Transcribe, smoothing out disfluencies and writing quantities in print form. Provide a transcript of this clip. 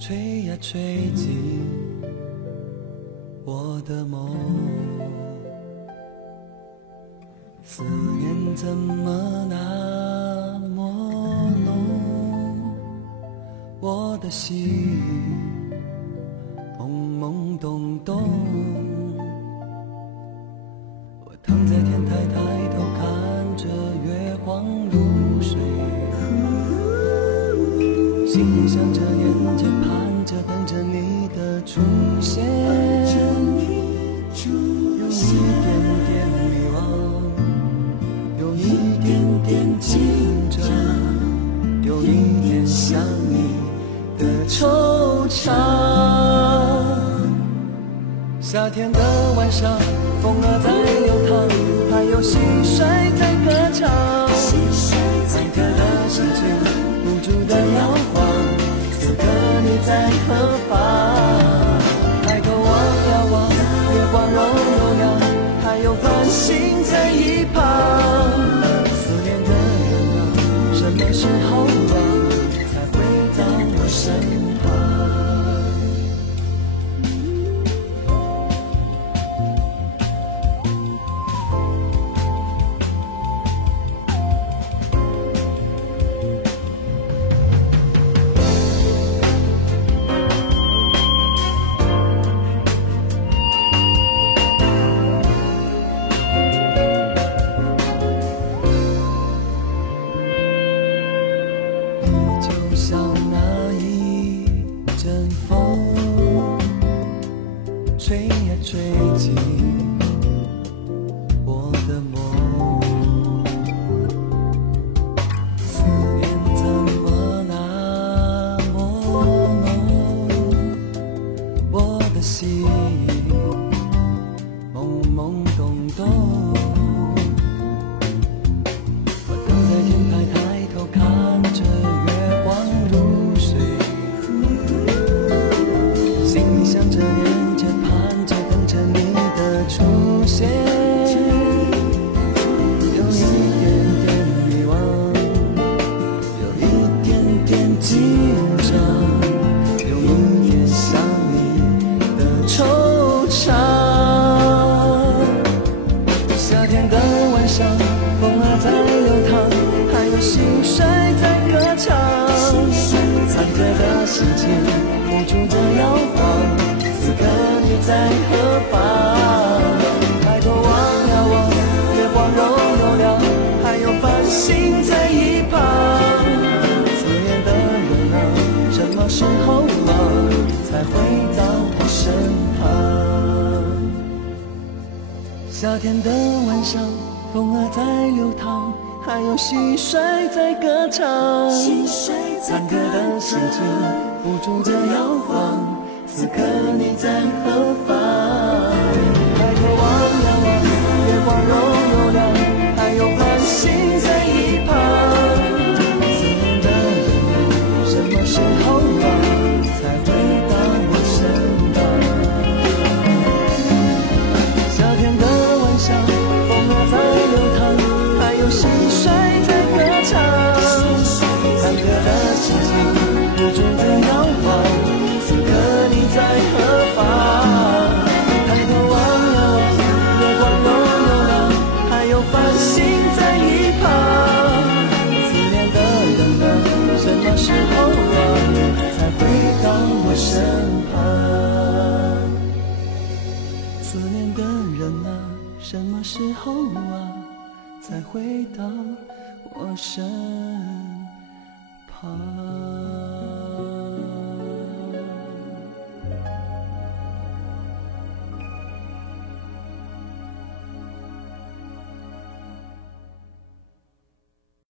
吹呀吹进我的梦，思念怎么那么浓？我的心懵懵懂懂，我躺在天台抬头看着月光入睡，心里想着念着盼着等着你的出现，有一点点迷惘，有一点点紧张，有一点想你的惆怅。夏天的晚上，风儿在流淌，还有蟋蟀在歌唱，忐忑的心情不住地摇晃，此刻你在何方？抬头望呀望，月光柔柔亮，还有繁星在一旁。思念的人啊，什么时候啊，才会到我身旁？吹呀吹进我的梦，思念怎么那么浓？我的心懵懵懂懂，我躺在天台抬头看着月光入睡，心里想着念着盼着等着你的出现，有一点点迷惘，有一点点紧张，有一点想你的惆怅。夏天的晚上，风儿在流淌，还有蟋蟀在歌唱，忐忑的心情不住地摇晃，此刻你在何方？抬头望呀望，月光柔柔亮，还有繁星在一旁。思念的人啊，什么时候啊，才会到我身旁？夏天的晚上，风儿在流淌，还有蟋蟀在歌唱，忐忑的心情不住地摇晃，此刻你在何方？抬头望呀望，月光柔柔亮，还有繁星在一旁。思念的人，什么时候啊，才会到我身旁？夏天的晚上，风儿在流淌，还有蟋蟀在歌唱，忐忑的心情不住地摇晃，此刻你在何方？抬头望呀望，月光柔柔亮，还有繁星在一旁。思念的人啊，什么时候啊，才会到我身旁？思念的人啊，什么时候啊，才会到我身旁？